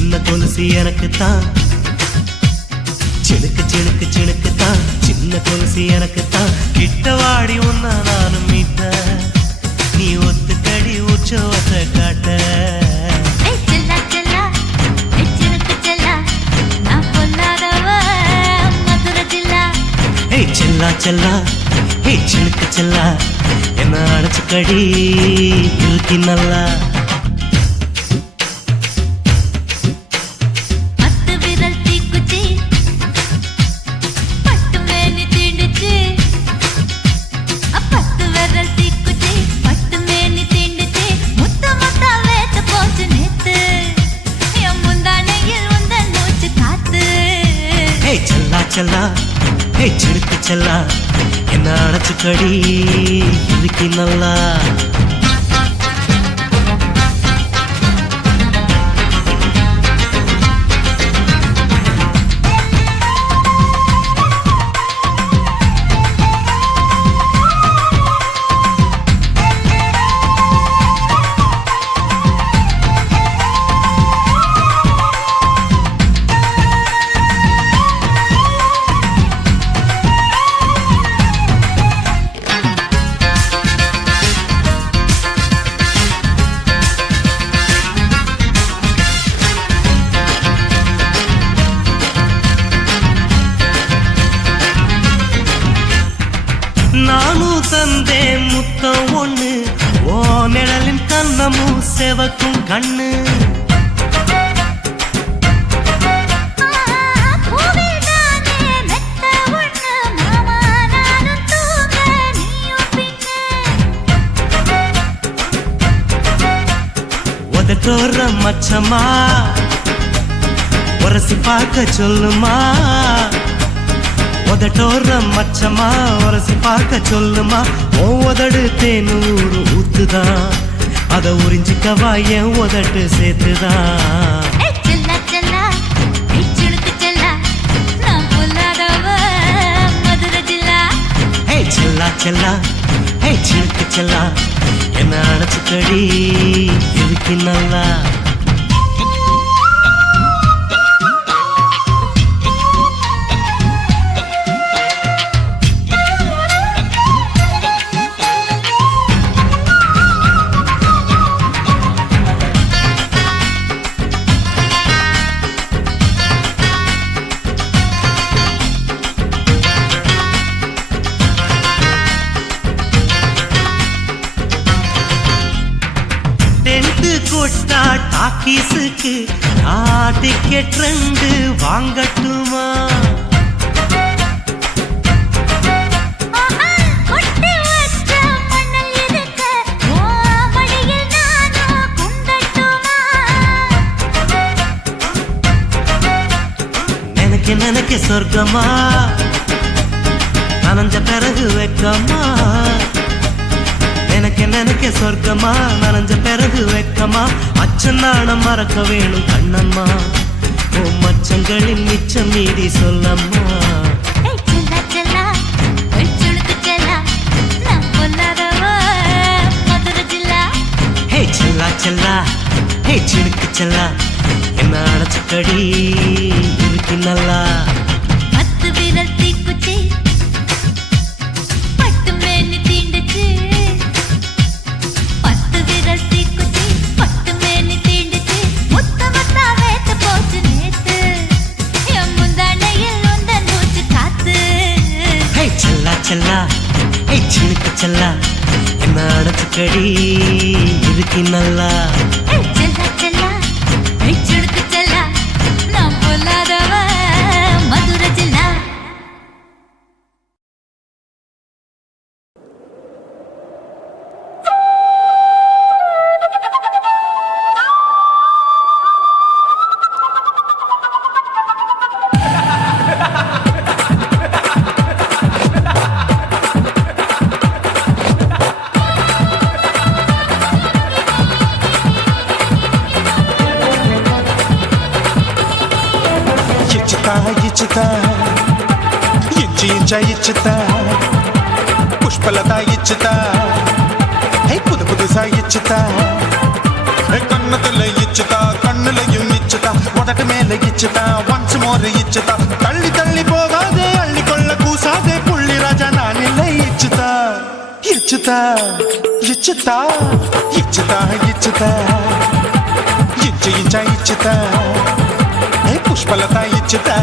சின்ன கொலுசு எனக்கு தான் சிணுக்கு சிணுக்கு சிணுக்கு தான் சின்ன கொலுசு எனக்கு தான் கிட்ட வாடி உன்ன நானும் மீட்ட நீ ஒத்துக்கடி உற்சவத்தை காட்ட ஏய் செல்லா செல்லா. ஏய் சிறுக்கு செல்லா. நான் பொல்லாதவ மதுரை ஜில்லா ஏய் செல்லா. செல்லா ஏய் செல்லா. என்ன அடைச்சுக்கடி இருக்கு நல்லா. முத்தம் ஒண்ணு. ஓ நிழலின் கண்ணமும் செவக்கும் கண்ணு. பூவில் மச்சமா உரசி பார்க்க சொல்லுமா உதட்டோர மச்சமா உரசி பார்க்க சொல்லுமா ஓ உதடு தேனூறு ஊத்துதான். அத உறிஞ்சிக்கவா என் உதட்டு சேர்த்துதான். செல்லா செல்லா. ஹே சிலுக்கு செல்லா. என்ன அடைச்சுக்கடி இருக்கு நல்லா சொர்க்கமா? நனைஞ்ச பிறகு வெக்கமா? நினைக்க நினைக்க சொர்க்கமா? நனைஞ்ச பிறகு வெக்கமா? அச்சன் நாணம் மறக்க வேணும் கண்ணம்மா. ஓ மச்சங்களின் மிச்சம் மீதி சொல்லம்மா. செல்லா செல்லா ஹே சிடுக்கு செல்லா என்ன அடைச்சுக்கடி? இருக்கு நல்லா? செல்லா என்ன அடைச்சுக்கடி இருக்கு நல்லா పూజ ఇచ్చుతా పుష్పలత ఇచ్చుతా హే పుదు పుదుస ఇచ్చుతా. కన్నతుల ఇచ్చుతా కన్నులయు ఇచ్చుతా మొదటి మేల ఇచ్చుతా వన్స్ మోర్ ఇచ్చుతా. తల్లి తల్లి పోగాదే అల్లి కొళ్ళ కూసాదే పుళ్ళి రాజా నానిల్ల ఇచ్చుతా. ఇచ్చుతా ఇచ్చుతా ఇచ్చుతా ఇచ్చుతా. ఇచ్చి ఇచ్చ ఇచ్చుతా. పుష్పలత ఇచ్చుతా.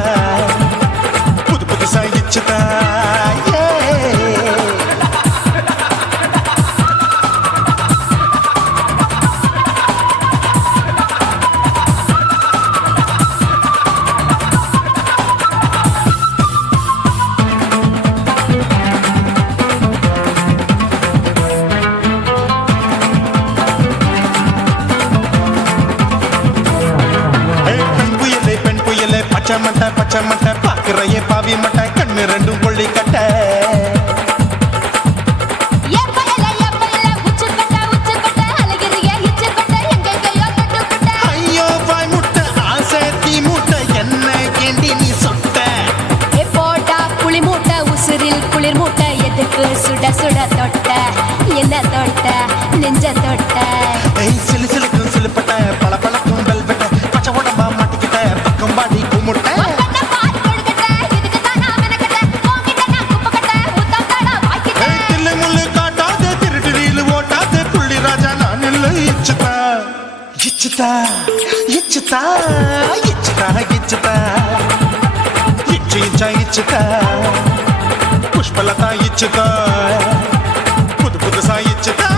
ఇచ్చుక. పుష్పలత ఇచ్చుక. పుదు పుదు సాయిచ్చుతా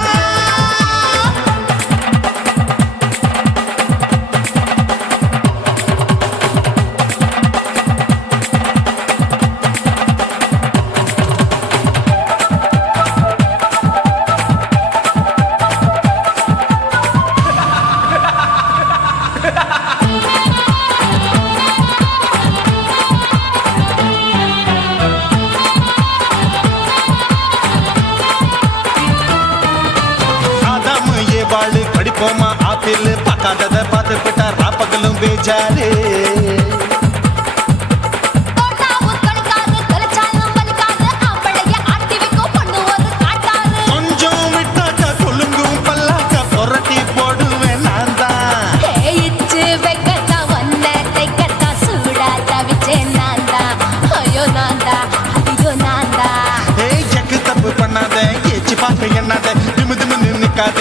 बेचारे பண்ணாத ஏச்சு பார்க்க எண்ணாத நிமிது நின்னுக்காத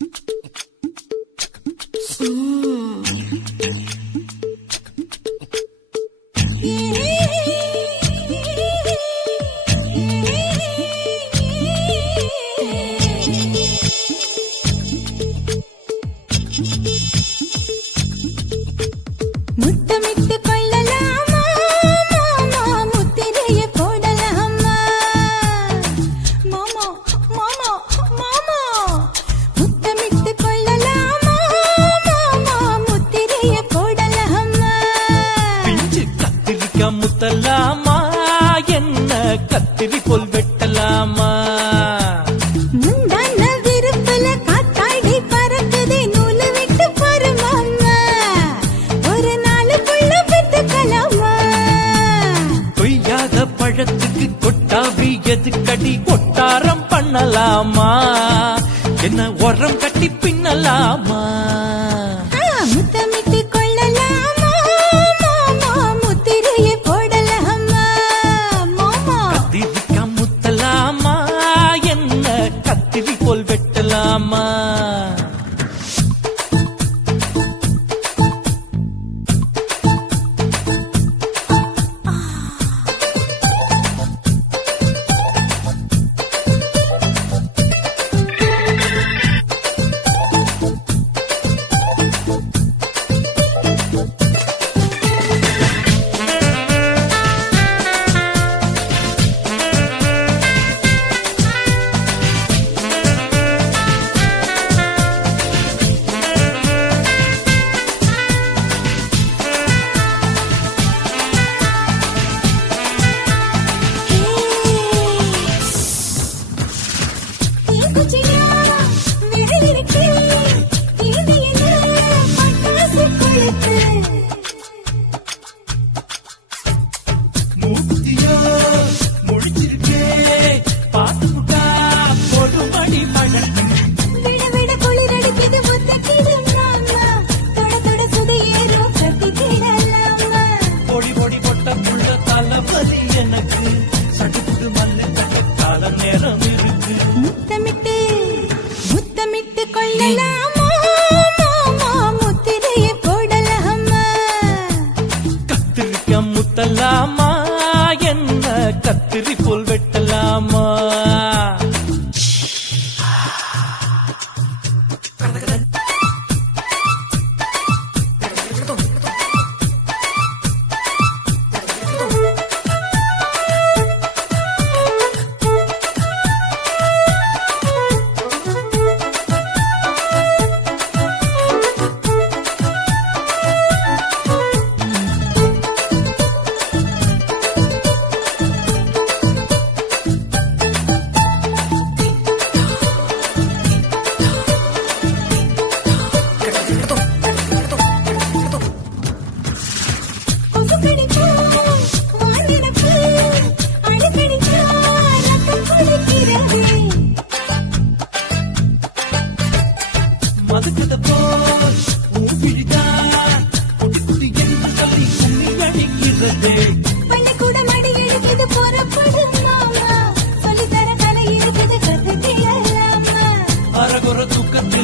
Mm-hmm. என்ன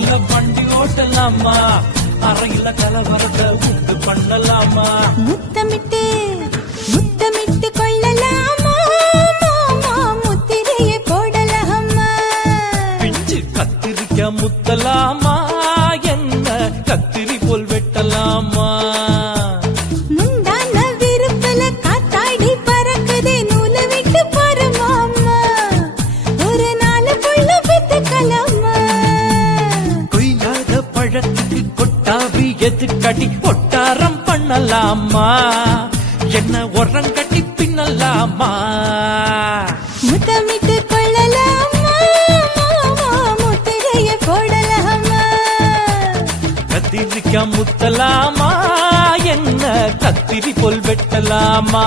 அறையில வண்டி ஓட்டலாமா? அறையில கலவரத்தை உண்டு பண்ணலாமா? முத்தமிட்டு முத்தமிட்டு எதுக்கடி ஒட்டாரம் பண்ணலாமா? என்ன உரம் கட்டி பின்னலாமா? முத்தமிட்டு கொள்ளலாமா? முத்துகைய போடலாமா? கத்திரிக்க முத்தலாமா? என்ன கத்திரி போல் வெட்டலாமா?